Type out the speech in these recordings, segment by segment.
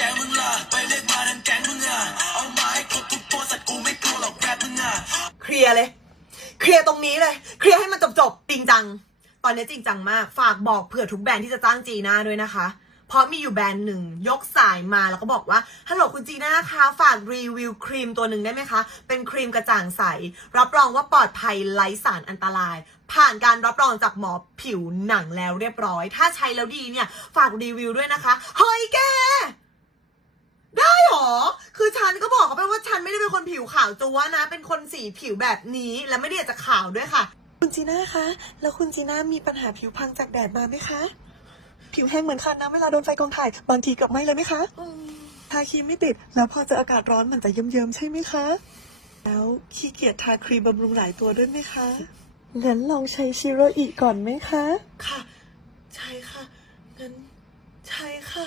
แก๊งมึงล่ะไปเรียกมาทั้งแก๊งมึงอะเอามาให้ครบทุกตัวสัตว์กูไม่กลัวหรอกแรปมึงอะเคลียร์เลย เคลียร์ตรงนี้เลย เคลียร์ให้มันจบจบๆจริงจัง ตอนนี้จริงจังมาก ฝากบอกเผื่อทุกแบรนด์ที่จะจ้างจีน่าด้วยนะคะ เพราะมีอยู่แบรนด์หนึ่งยกสายมาแล้วก็บอกว่าฮัลโหลคุณจีน่าคะฝากรีวิวครีมตัวหนึ่งได้ไหมคะ เป็นครีมกระจ่างใส รับรองว่าปลอดภัยไร้สารอันตรายผ่านการรับรองจากหมอผิวหนังแล้วเรียบร้อย ถ้าใช้แล้วดีเนี่ย ฝากรีวิวด้วยนะคะ เฮ้ยแก อ คือฉันก็บอกเขาไปว่าฉันไม่ได้เป็นคนผิวขาวจัวนะ เป็นคนสีผิวแบบนี้และไม่ได้อยากจะขาวด้วยค่ะ คุณจีน่าคะ แล้วคุณจีน่ามีปัญหาผิวพังจากแดดมาไหมคะ ผิวแห้งเหมือนคันน้ำเวลาโดนไฟกองถ่ายบางทีกับไม่เลยไหมคะทาครีมไม่ติด แล้วพอเจออากาศร้อนมันจะเยิ้มๆใช่ไหมคะ แล้วขี้เกียจทาครีมบำรุงหลายตัวด้วยไหมคะงั้นลองใช้ชิโรอีก่อนไหมคะ ค่ะ ใช่ค่ะงั้นใช่ค่ะ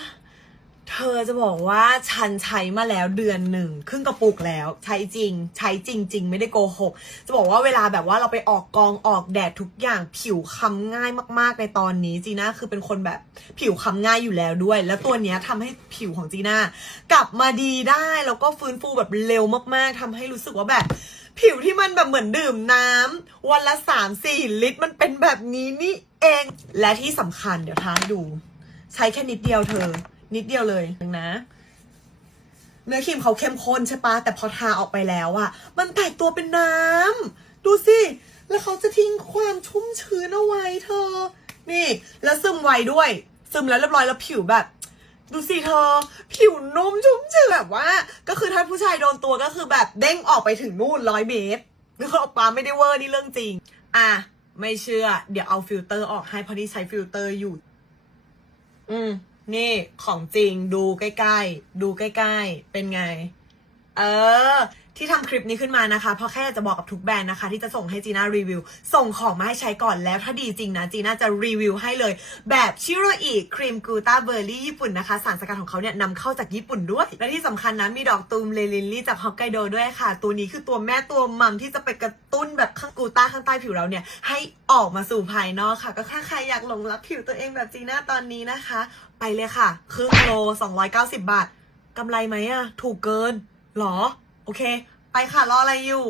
เธ อจะบอกว่าฉันใช้มาแล้วเดือนหนึ่งครึ่งกระปุกแล้ว ใช้จริง ใช้จริงๆไม่ได้โกหก จะบอกว่าเวลาแบบว่าเราไปออกกองออกแดดทุกอย่างผิวค้ำง่ายมาก ๆ ในตอนนี้จีน่าคือเป็นคนแบบผิวค้ำง่ายอยู่แล้วด้วย แล้วตัวเนี้ยทำให้ผิวของจีน่ากลับมาดีได้แล้วก็ฟื้นฟูแบบเร็วมากๆทำให้รู้สึกว่าแบบผิวที่มันแบบเหมือนดื่มน้ำวันละสามสี่ลิตร มันเป็นแบบนี้นี่เอง และที่สำคัญเดี๋ยวท้าดู ใช้แค่นิดเดียวเธอ นิดเดียวเลยนะเนื้อครีมเขาเข้มข้นใช่ปะแต่พอทาออกไปแล้วอะมันแตกตัวเป็นน้ำ ดูสิ แล้วเขาจะทิ้งความชุ่มชื้นเอาไว้เธอ นี่ แล้วซึมไวด้วย ซึมแล้วเรียบร้อยแล้วผิวแบบ ดูสิเธอ ผิวนุ่มชุ่มชื้นแบบว่า ก็คือถ้าผู้ชายโดนตัวก็คือแบบเด้งออกไปถึงนู่นร้อยเมตรนึกออกปาไม่ได้เวอร์นี่เรื่องจริง อะ ไม่เชื่อ เดี๋ยวเอาฟิลเตอร์ออกให้พราะที่ใช้ฟิลเตอร์อยู่ อืม นี่ของจริงดูใกล้ๆ ดูใกล้ๆ เป็นไง เออ ที่ทำคลิปนี้ขึ้นมานะคะ เพราะแค่จะบอกกับทุกแบรนด์นะคะ ที่จะส่งให้จีน่ารีวิว ส่งของมาให้ใช้ก่อนแล้วถ้าดีจริงนะจีน่าจะรีวิวให้เลย แบบชิโรอิครีมกูต้าเบอร์รี่ญี่ปุ่นนะคะ สารสกัดของเขาเนี่ยนำเข้าจากญี่ปุ่นด้วย และที่สำคัญนะ มีดอกตูมเลลินลี่จากฮอกไกโดด้วยค่ะ ตัวนี้คือตัวแม่ตัวมัมที่จะไปกระตุ้นแบบข้างกูต้าข้างใต้ผิวเราเนี่ยให้ออกมาสู่ภายนอกค่ะ ก็ถ้าใครอยากหลงรักผิวตัวเองแบบจีน่าตอนนี้นะคะ ไปเลยค่ะครึ่งโล290 บาทกำไรไหมอะถูกเกิน หรอ โอเค ไปค่ะ รออะไรอยู่